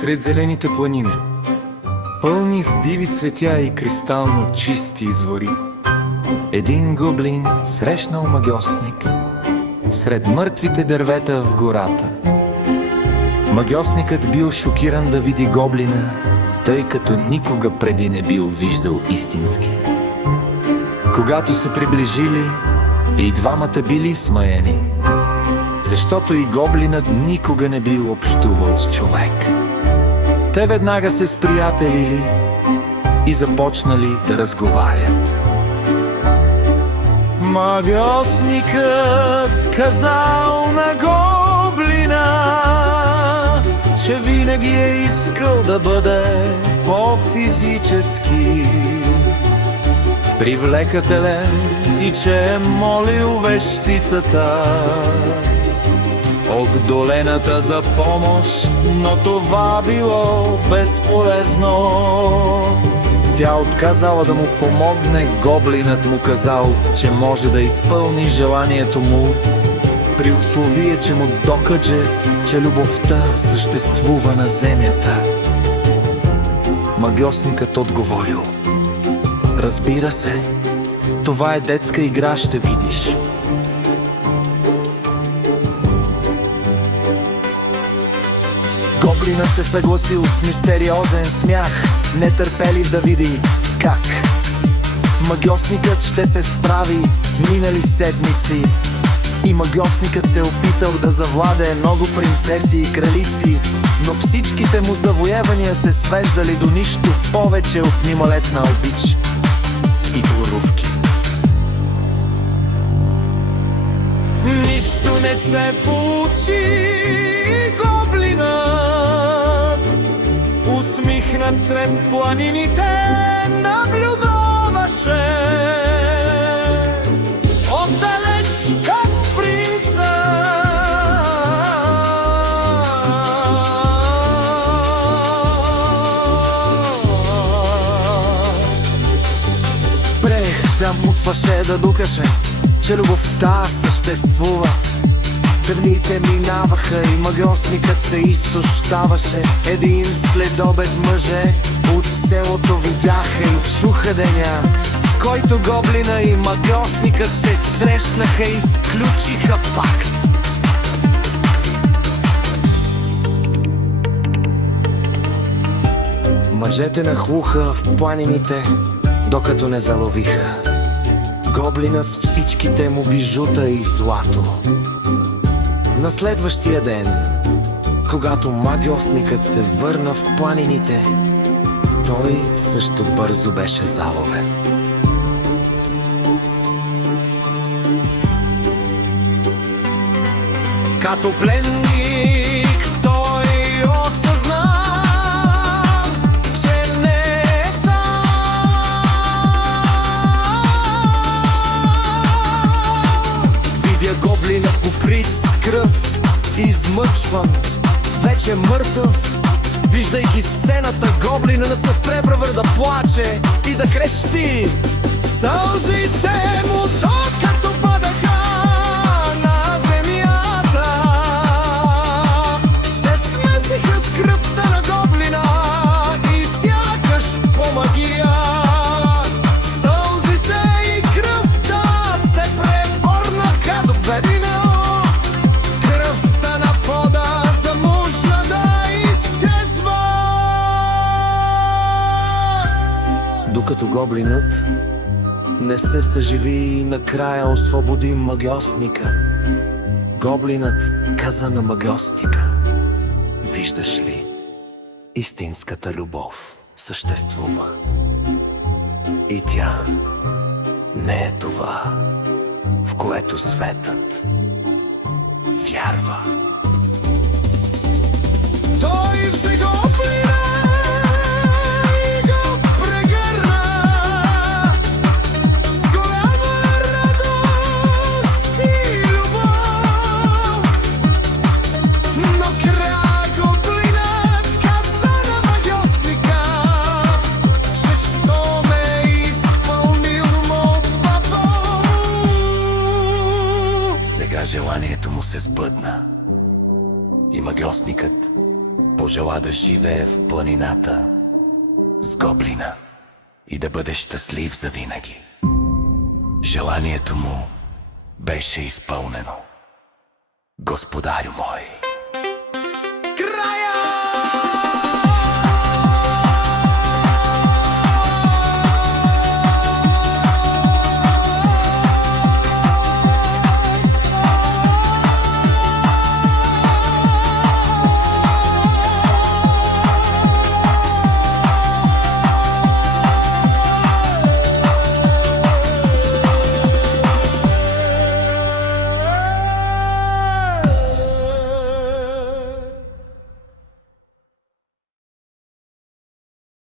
Посред зелените планини, пълни с диви цветя и кристално чисти извори, един гоблин срещнал магьосник сред мъртвите дървета в гората. Магьосникът бил шокиран да види гоблина, тъй като никога преди не бил виждал истински. Когато се приближили, и двамата били смаяни, защото и гоблинът никога не бил общувал с човек. Те веднага се сприятелили и започнали да разговарят. Магьосникът казал на гоблина, че винаги е искал да бъде по-физически привлекателен и че е молил вещицата Огдолената за помощ, но това било безполезно. Тя отказала да му помогне, гоблинът му казал, че може да изпълни желанието му при условие, че му докаже, че любовта съществува на земята. Магьосникът отговорил: разбира се, това е детска игра, ще видиш. Гоблинът се съгласил с мистериозен смях, нетърпелив да види как магьосникът ще се справи. Минали седмици и магьосникът се опитал да завладее много принцеси и кралици, но всичките му завоевания се свеждали до нищо повече от мимолетна обич и порувки. Нищо не се получи. Гоблинът, усмихнат сред планините, наблюдаваше отдалеч как принца. Замутваше да дукаше, че любовта съществува. Дните минаваха и магьосникът се изтощаваше. Един следобед мъже от селото видяха и чуха деня, в който гоблина и магьосникът се срещнаха и сключиха пакт. Мъжете нахлуха в планините, докато не заловиха гоблина с всичките му бижута и злато. На следващия ден, когато магьосникът се върна в планините, той също бързо беше заловен. Като пленник той осъзна, че не е сам. Видя гоблина покрит с кръв, измъчван, вече мъртъв. Виждайки сцената, гоблинът се препревър да плаче и да крещи. Сълзите му докато падаха на земята, се смесиха с кръвта на гоблина и сякаш по магия сълзите и кръвта се превърнаха до ведина. Кръвта на пода замужна да изчезва. Докато гоблинът не се съживи и накрая освободи магьосника, гоблинът каза на магьосника: виждаш ли, истинската любов съществува. И тя не е това, в което светът вярва. Той взе гоблина и го прегърна с голяма радост и любов. Но края гоблинът каза на магьосника, че щом е изпълнил молбата, сега желанието му се сбъдна и магьосникът пожела да живее в планината с гоблина и да бъде щастлив завинаги. Желанието му беше изпълнено. Господарю мой,